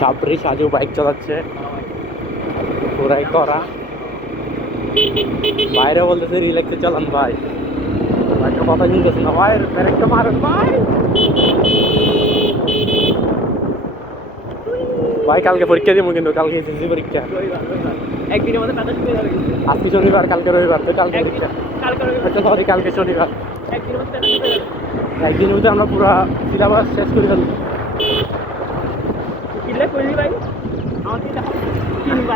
ছাপড়ি Saju bike চালাচ্ছে। পুরাই করা। বাইরে বলতেছে রিল্যাক্সে চালান ভাই। একটা কথা শুনতেছে না। ভাই ব্রেকটা মারেন ভাই! ভাই কালকে পরীক্ষা দিব কিন্তু কালকে এসএসসি পরীক্ষা। একদিনের মধ্যে আজকে শনিবার কালকে রবিবার তো কালকে পরীক্ষা। কালকে আচ্ছা সরি কালকে শনিবার। একদিনের মধ্যে আমরা পুরো সিলেবাস শেষ করে ফেলব কিনলে করবি ভাই আমার তিন তিন বারে কি খাবি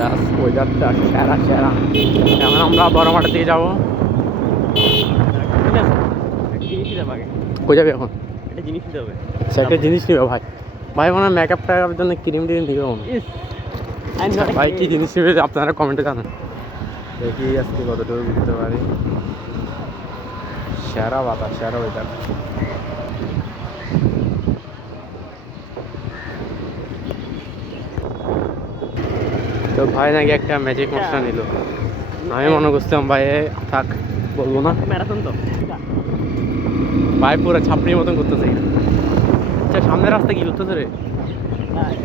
জাস্ট ওয়েদারটা সেরা সেরা। এখন আমরা বড় মাঠের দিকে যাব কই যাবি এখন? একটা জিনিস নিতে হবে। সে একটা জিনিস নিবে ভাই। ভাই মনে হয় মেকআপ টেকআপের জন্য ক্রিম টিম নিবে a ভাই কি জিনিস নিবে আপনারা কমেন্টে জানান। দেখি আজকে কতটুকু বুঝতে পারি। সেরা বাতাস সেরা ওয়েদার তো ভাই নাকি একটা ম্যাজিক মশলা নিল। আমি মনে করছিলাম ভাই থাক বলব না। ম্যারাথন তো। ভাই পুরো ছাপড়ির মতন করতেছে। আচ্ছা সামনের রাস্তা কি করতেছে রে?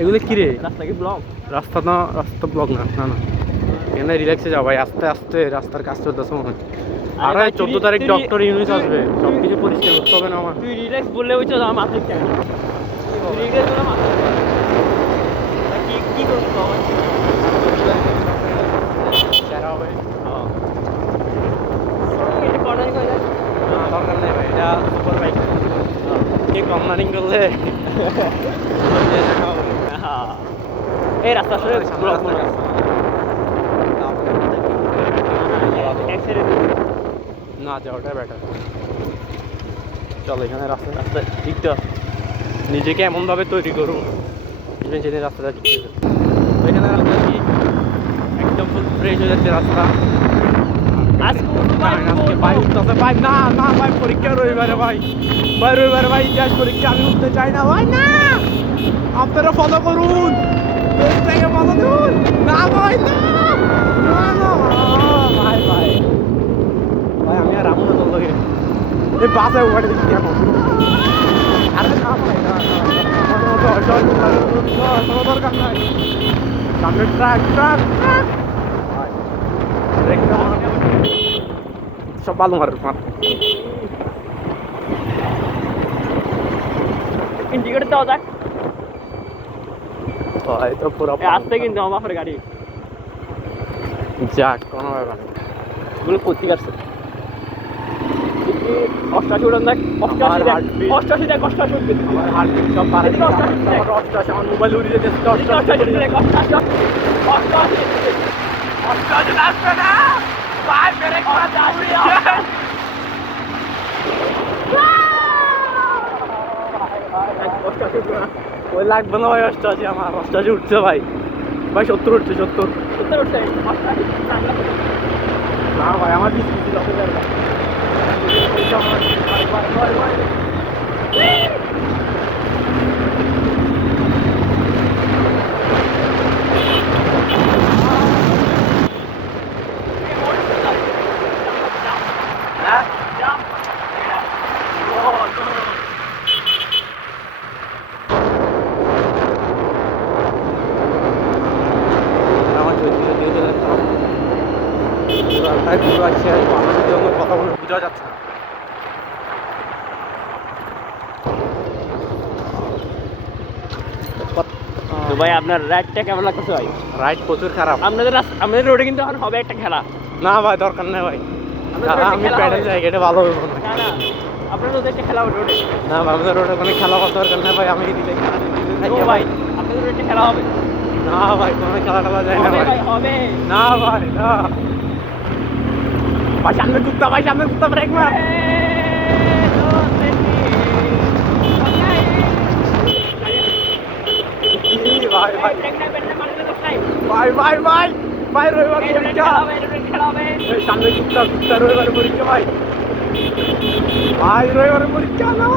এগুলো কি রে? রাস্তা কি ব্লক রাস্তা না রাস্তা ব্লক না না না। এখানে রিল্যাক্সে যাও ভাই আস্তে আস্তে রাস্তার কাজ চলতেছে মনে হয়। আর চোদ্দ তারিখ ডক্টর ইউনিস আসবে। সব কিছু পরিষ্কার করতে হবে না আমার। তুই রিল্যাক্স বললে ওই চল আমার মাথা রিল্যাক্স বলে মাথা কি কি করছিস বাবা সেরা হবে এটা কর্নার করে দেখ না, দরকার নেই ভাই এটা সুপার বাইক কে কর্নারিং করলে। হ্যাঁ এই রাস্তা আসলে ব্লক সাইডে না যাওয়াটাই বেটার চল এখানে রাস্তা রাস্তা দিকটা নিজেকে এমনভাবে তৈরি করুন ইভেন সেদিন রাস্তাটা ঠিক এখানে রাস্তা একদম ফুল ফ্রেশ হয়ে যাচ্ছে রাস্তা। আজকে কোনো ভাই উঠতেছে ভাই না না ভাই পরীক্ষা রবিবারে ভাই ভাই রবিবারে ভাই ইতিহাস পরীক্ষা আমি উঠতে চাই না ভাই না আপনারা ফলো করুন পেজ থেকে ফলো করুন না ভাই না না না ভাই ভাই ভাই আমি আর আমনা চলতো গে এই বাসে উঠে দিচ্ছি এখন আরে না ভাই না কোনো দরকার নাই সামনে ট্রাক ট্রাক ট্রাক ভাই, ব্রেকটা মার। সব ভালো মার মার ইন্ডিকেটর দাও দেখ ভাই তো পুরো আসতে কিন্তু আমার বাপের গাড়ি। যাক কোনো ব্যাপার না। এগুলো কোথেকে আসছে? অষ্টাশি উড়ান দেখ অষ্টাশি দেখ। অষ্টাশি দেখ অষ্টাশি অষ্টাশি। আমার মোবাইল যেতেছে এদিকে অষ্টাশি অষ্টাশি অষ্টাশি অষ্টাশি অষ্টাশি ভাই ওই লাগবে না ভাই অষ্টাশি আমার অষ্টাশি উঠছে ভাই। ভাই সত্তর উঠছে সত্তর। সত্তর উঠছে আমার না ভাই আমার বিশ আসলাম পুরাটাই পুরো মানুষের জন্য কথা বলে বোঝা যাচ্ছে না তো ভাই আপনার রাইডটা কেমন লাগতেছে ভাই? রাইড প্রচুর খারাপ। আপনাদের আমাদের রোডে কিন্তু এখন হবে একটা খেলা। না ভাই দরকার নেই ভাই। আমি প্যাডেল যাই এটা ভালো হবে মনে হয়। না না আপনার রোডে খেলা হবে রোডে। না ভাই আমাদের কোনো খেলা দরকার নেই ভাই আমি খেলা ভাই আপনাদের রোডে খেলা হবে। না ভাই কোনো খেলা টেলা যায় না ভাই। ভাই হবে। না ভাই না। ভাই সামনে কুত্তা ভাই সামনে কুত্তা ব্রেক মার। কি ভাই ভাই ভাই। ভাই রবিবার পরীক্ষা সামনে টুকটা টুকটা রবিবার পরীক্ষা ভাই। ভাই রবিবার পরীক্ষা না।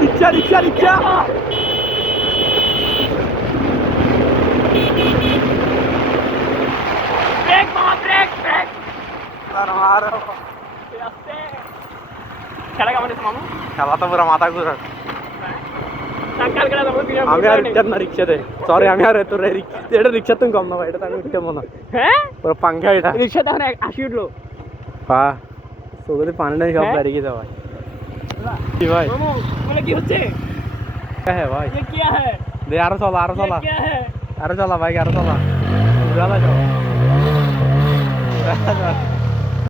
রিক্সা। রিক্সা রিক্সা। খেলা তো পুরো মাথা ঘুরা আমি আর রিক্সার না রিক্সাতে। সরি আমি আর তোর এটা রিক্সা তুমি কম না এটা তো আমি উঠতে মনে হ্যাঁ? পুরো পাঙ্খা এটা। রিক্সা তখন আসি উঠল। হ্যাঁ তোকে পানি নাই সব হ্যাঁ? দাঁড়িয়ে দেওয়া কি ভাই? মানে কি হচ্ছে? হ্যাঁ ভাই? কি হ্যাঁ দে আরও চলা আরও চলা। আরও চলা ভাই আরও চলা। চলা চলা।